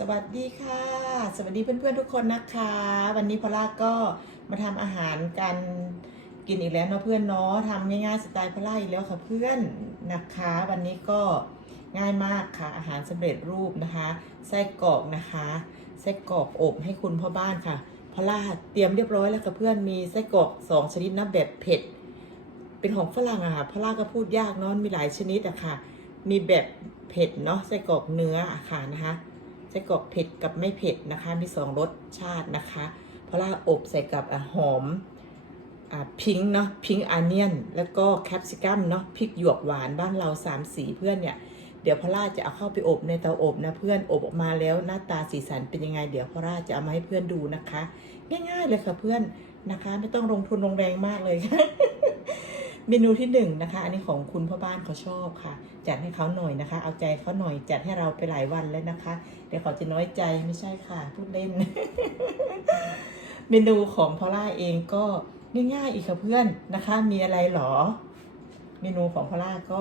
สวัสดีค่ะ สวัสดีเพื่อนๆทุกคนนะคะ วันนี้พอล่าก็มาทำอาหารกันกินอีกแล้วเนาะเพื่อนเนาะทำง่ายๆสไตล์พอล่าอีกแล้วค่ะเพื่อนนะคะ วันนี้ก็ง่ายมากค่ะอาหารสำเร็จรูปนะคะไส้กรอกนะคะไส้กรอกอบให้คุณพ่อบ้านค่ะพอล่าเตรียมเรียบร้อยแล้วค่ะเพื่อนมีไส้กรอกสองชนิดนะแบบเผ็ด เป็นของฝรั่งอะค่ะพอล่าก็พูดยากเนาะมีหลายชนิดอะค่ะ มีแบบเผ็ดเนาะไส้กรอกเนื้ออะค่ะนะคะ ส้กรอกเผ็ดกับไม่เผ็ดนะคะ มีสองรสชาตินะคะ เพราะล่าอบใส่กับอหอมอพิงเนาะพิงอาเนียน แล้วก็แคปซิกัมเนาะพริกหยวกหวานบ้านเราสามสีเพื่อนเนี่ยเดี๋ยวพอล่าจะเอาเข้าไปอบในเตาอบนะเพื่อนอบออกมาแล้วหน้าตาสีสันเป็นยังไง เดี๋ยวพอล่าจะเอามาให้เพื่อนดูนะคะ ง่ายๆเลยค่ะเพื่อนนะคะ ไม่ต้องลงทุนลงแรงมากเลยค่ะ เมนูที่หนึ่งนะคะ อันนี้ของคุณพ่อบ้านเขาชอบค่ะ จัดให้เขาหน่อยนะคะ เอาใจเขาหน่อย จัดให้เราไปหลายวันแล้วนะคะ เดี๋ยวเขาจะน้อยใจไม่ใช่ค่ะ พูดเล่น เมนูของพอล่าเองก็ง่ายๆอีกค่ะเพื่อนนะคะ มีอะไรหรอ เมนูของพอล่าก็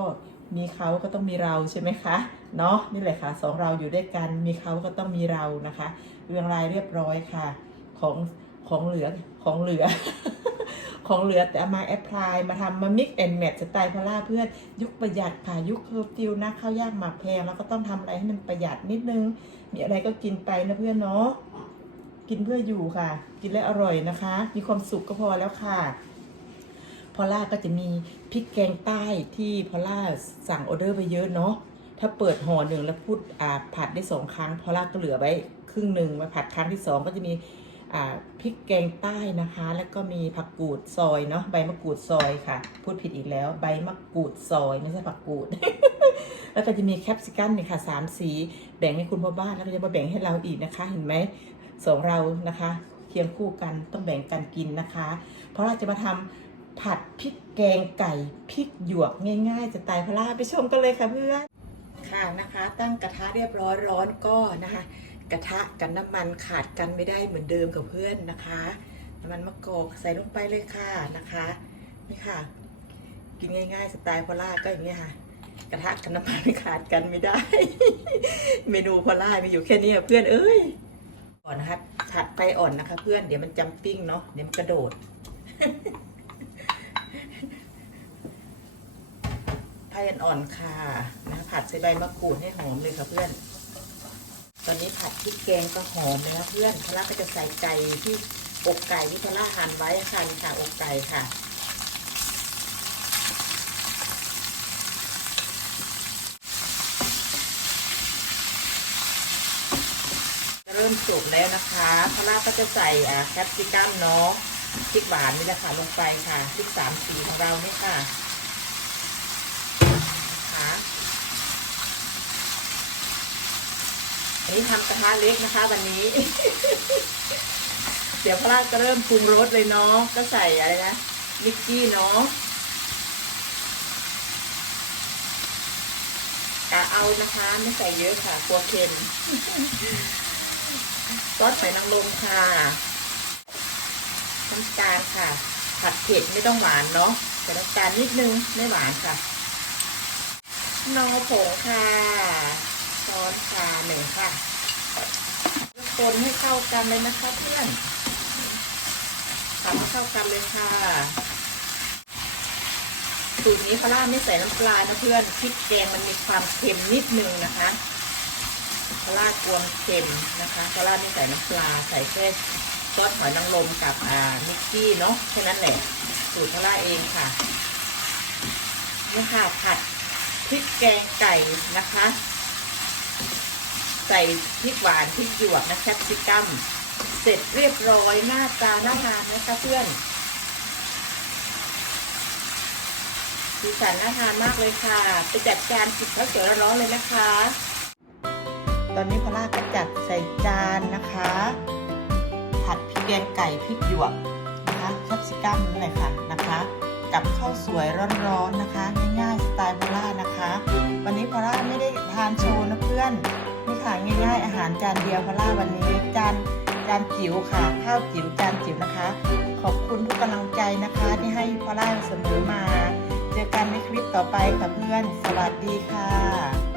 มีเขาก็ต้องมีเราใช่ไหมคะเนาะนี่แหละค่ะสองเราอยู่ด้วยกัน มีเขาก็ต้องมีเรานะคะ เรียงรายเรียบร้อยค่ะ ของของเหลือของเหลือ ของเหลือแต่เอามาแอพพลายมาทำมา mix and match สไตล์พอล่าเพื่อนยุคประหยัดค่ะยุคเคอร์ฟิวนะข้าวยากหมากแพงแล้วก็ต้องทำอะไรให้มันประหยัดนิดนึง มีอะไรก็กินไปนะเพื่อนเนาะกินเพื่ออยู่ค่ะ กินแล้วอร่อยนะคะ มีความสุขก็พอแล้วค่ะ พอล่าก็จะมีพริกแกงใต้ที่พอล่าสั่งออเดอร์ไปเยอะเนาะถ้าเปิดห่อหนึ่งแล้วพูดอ่าผัดได้สองครั้ง พอล่าก็เหลือไว้ครึ่งหนึ่งไว้ผัดครั้งที่สองก็จะมี พริกแกงใต้นะคะ แล้วก็มีผักกูดซอยเนาะใบมะกรูดซอยค่ะ พูดผิดอีกแล้ว ใบมะกรูดซอยไม่ใช่ผักกูด แล้วก็จะมีแคปซิกัมเนี่ยค่ะสามสีแบ่งให้คุณพ่อบ้านแล้วก็จะมาแบ่งให้เราอีกนะคะ เห็นไหมสองเรานะคะเคียงคู่กันต้องแบ่งกันกินนะคะ เพราะเราจะมาทำผัดพริกแกงไก่พริกหยวกง่ายๆจะตายพลาไปชมกันเลยค่ะเพื่อนค่ะนะคะ ตั้งกระทะเรียบร้อยร้อนก็นะคะ กระทะกับน้ำมันขาดกันไม่ได้เหมือนเดิมกับเพื่อนนะคะ น้ำมันมะกอกใส่ลงไปเลยค่ะนะคะนี่ค่ะ กินง่ายๆสไตล์พอล่าก็อย่างนี้ค่ะ กระทะกับน้ำมันขาดกันไม่ได้ เมนูพอล่ามีอยู่แค่นี้เพื่อนเอ้ยก่อนนะคะผัดไฟอ่อนนะคะ เพื่อนเดี๋ยวมันจำปิ้งเนาะเดี๋ยวมันกระโดดไฟอ่อนๆค่ะนะผัดใส่ใบมะกรูดให้หอมเลยค่ะเพื่อน ตอนนี้ผัดพริกแกงก็หอมแล้วเพื่อนพล่าก็จะใส่ไก่ที่อกไก่ที่พล่าหั่นไว้ค่ะนี่ค่ะอกไก่ค่ะเริ่มสุกแล้วนะคะพล่าก็จะใส่แคปซิกัมเนาะพริกหวานนี่แหละค่ะลงไปค่ะพริกสามสีของเรานี่ค่ะ อันนี้ทำกระทะเล็กนะคะวันนี้ เดี๋ยวพล่าก็เริ่มปรุงรสเลยเนาะก็ใส่อะไรนะมิกกี้เนาะกะเอานะคะไม่ใส่เยอะค่ะกลัวเค็มซอสหอยนางรมค่ะน้ำตาลค่ะ ผัดเผ็ดไม่ต้องหวานเนาะแต่น้ำตาลนิดนึงไม่หวานค่ะนอผงค่ะ ช้อนชาหนึ่งค่ะคนให้เข้ากันเลยนะคะเพื่อนทำให้เข้ากันเลยค่ะสูตรนี้คาร่าไม่ใส่น้ำปลานะเพื่อนพริกแกงมันมีความเค็มนิดนึงนะคะปลากวงเค็มนะคะปลาไม่ใส่น้ำปลาใส่แค่ซอสหอยนางรมกับอ่ามิกกี้เนาะแค่นั้นแหละสูตรพลาเองค่ะนี่ค่ะผัดพริกแกงไก่นะคะ ใส่พริกหวานพริกหยวกนะแคปซิกัมเสร็จเรียบร้อยหน้าตาน่าทานนะคะเพื่อนสีสันน่าทานมากเลยค่ะ ไปจัดจานจิบข้าวเขียวร้อนเลยนะคะ ตอนนี้พอล่าก็จัดใส่จานนะคะ ผัดพริกแกงไก่พริกหยวกนะคะแคปซิกัมนั่นแหละค่ะนะคะ กับข้าวสวยร้อนๆนะคะ ง่ายๆสไตล์พอล่านะคะ วันนี้พอล่าไม่ได้ทานโชว์นะ อนนี่ค่ะง่ายๆอาหารจานเดียวพล่าวันนี้จานจานจิ๋วค่ะ ข้าวจิ๋วจานจิ๋วนะคะ ขอบคุณทุกกำลังใจนะคะ ที่ให้พล่าเสมอมา เจอกันในคลิปต่อไปค่ะเพื่อน สวัสดีค่ะ